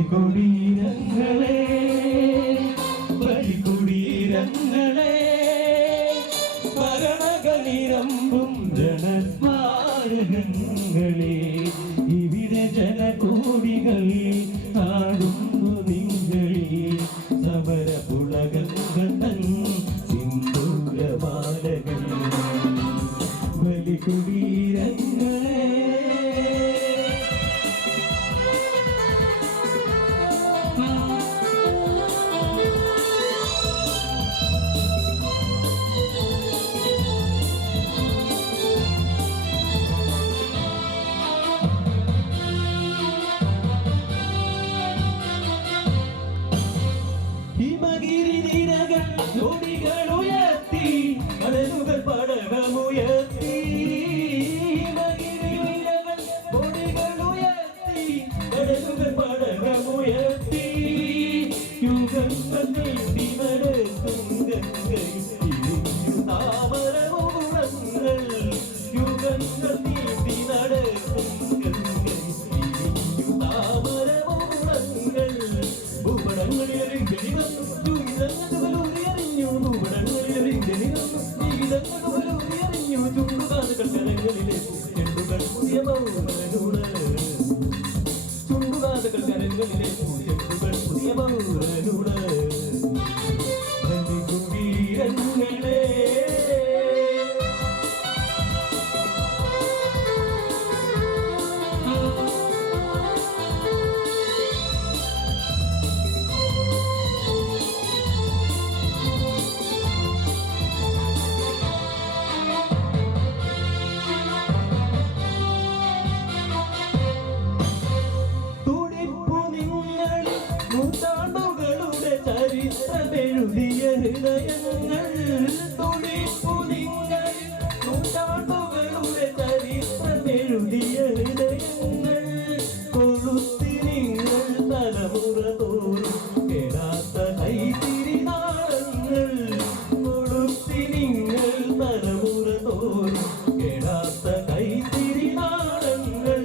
ബലികുടീരങ്ങളെ ബലികുടീരങ്ങളെ മരണകളിരമ്പും ജനസ്മാരകങ്ങളെ ഇവിടെ ജനകോടികൾ ആടുന്നു നിങ്ങളിൽ സമരപുളകങ്ങൾ തൻ സിന്ദൂരമാലകൾ ബലികുടീരങ്ങളെ ഹിമഗിരിനിരകൾ കൊടികളുയർത്തി കടലുകൾ പടകമുയർത്തി ഹിമഗിരിനിരകൾ കൊടികളുയർത്തി കടലുകൾ പടകമുയർത്തി യുഗങ്ങൾ നീട്ടി നടക്കും ഗംഗൈ താമരമൂടങ്ങൾ യുഗങ്ങൾ നീട്ടി നടക്കും ഗംഗൈ താമരമൂടങ്ങൾ ഭൂപടങ്ങളിൽ ചുണ്ടുകാതകൾ കരങ്ങളിലെ പൂച്ചെണ്ടുകൾ പുതിയ മൗരനൂട് ബലികുടീരങ്ങളെ നൂറ്റാണ്ടുകളുടെ ചരിത്രമെഴുതിയ ഹൃദയങ്ങൾ തുടിപ്പു നിങ്ങൾ നൂറ്റാണ്ടുകളുടെ ചരിത്രമെഴുതിയ ഹൃദയങ്ങൾ കൊളുത്തി നിങ്ങൾ തലമുറ തോറും കേടാത്ത കൈത്തിരി നാളങ്ങൾ കൊളുത്തി നിങ്ങൾ തലമുറ തോറും കേടാത്ത കൈത്തിരി നാളങ്ങൾ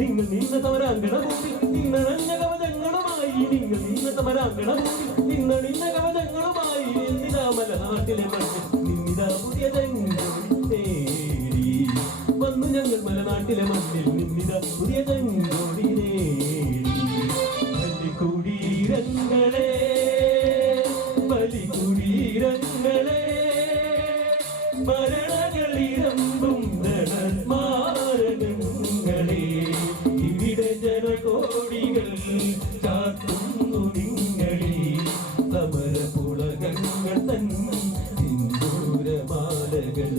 നിങ്ങൾ നിന്ന തവരാങ്കണ ഭൂമി നിന്നണഞ്ഞ കവചങ്ങളുമായി നിങ്ങൾ നിന്ന തവരാങ്കണ ഭൂമി നിന്നണിഞ്ഞ കവചങ്ങളുമായി എന്തിനാ മലനാട്ടിലെ മണ്ണിൽ നിന്നിതാ പുതിയ ജംഗമി തേടി വന്നു ഞങ്ങൾ മലനാട്ടിലെ മണ്ണിൽ നിന്നിതാ പുതിയ ജംഗമി നേടി ബലികുടീരങ്ങളെ ബലികുടീരങ്ങളെ മരണകളിരമ്പും ജനസ്മാരകങ്ങളെ ഇവിടെ ജനകോടികൾ ചാത്തുന്നു നിങ്ങളിൽ സമരപുളകങ്ങൾ തൻ സിന്ദൂരമാലകൾ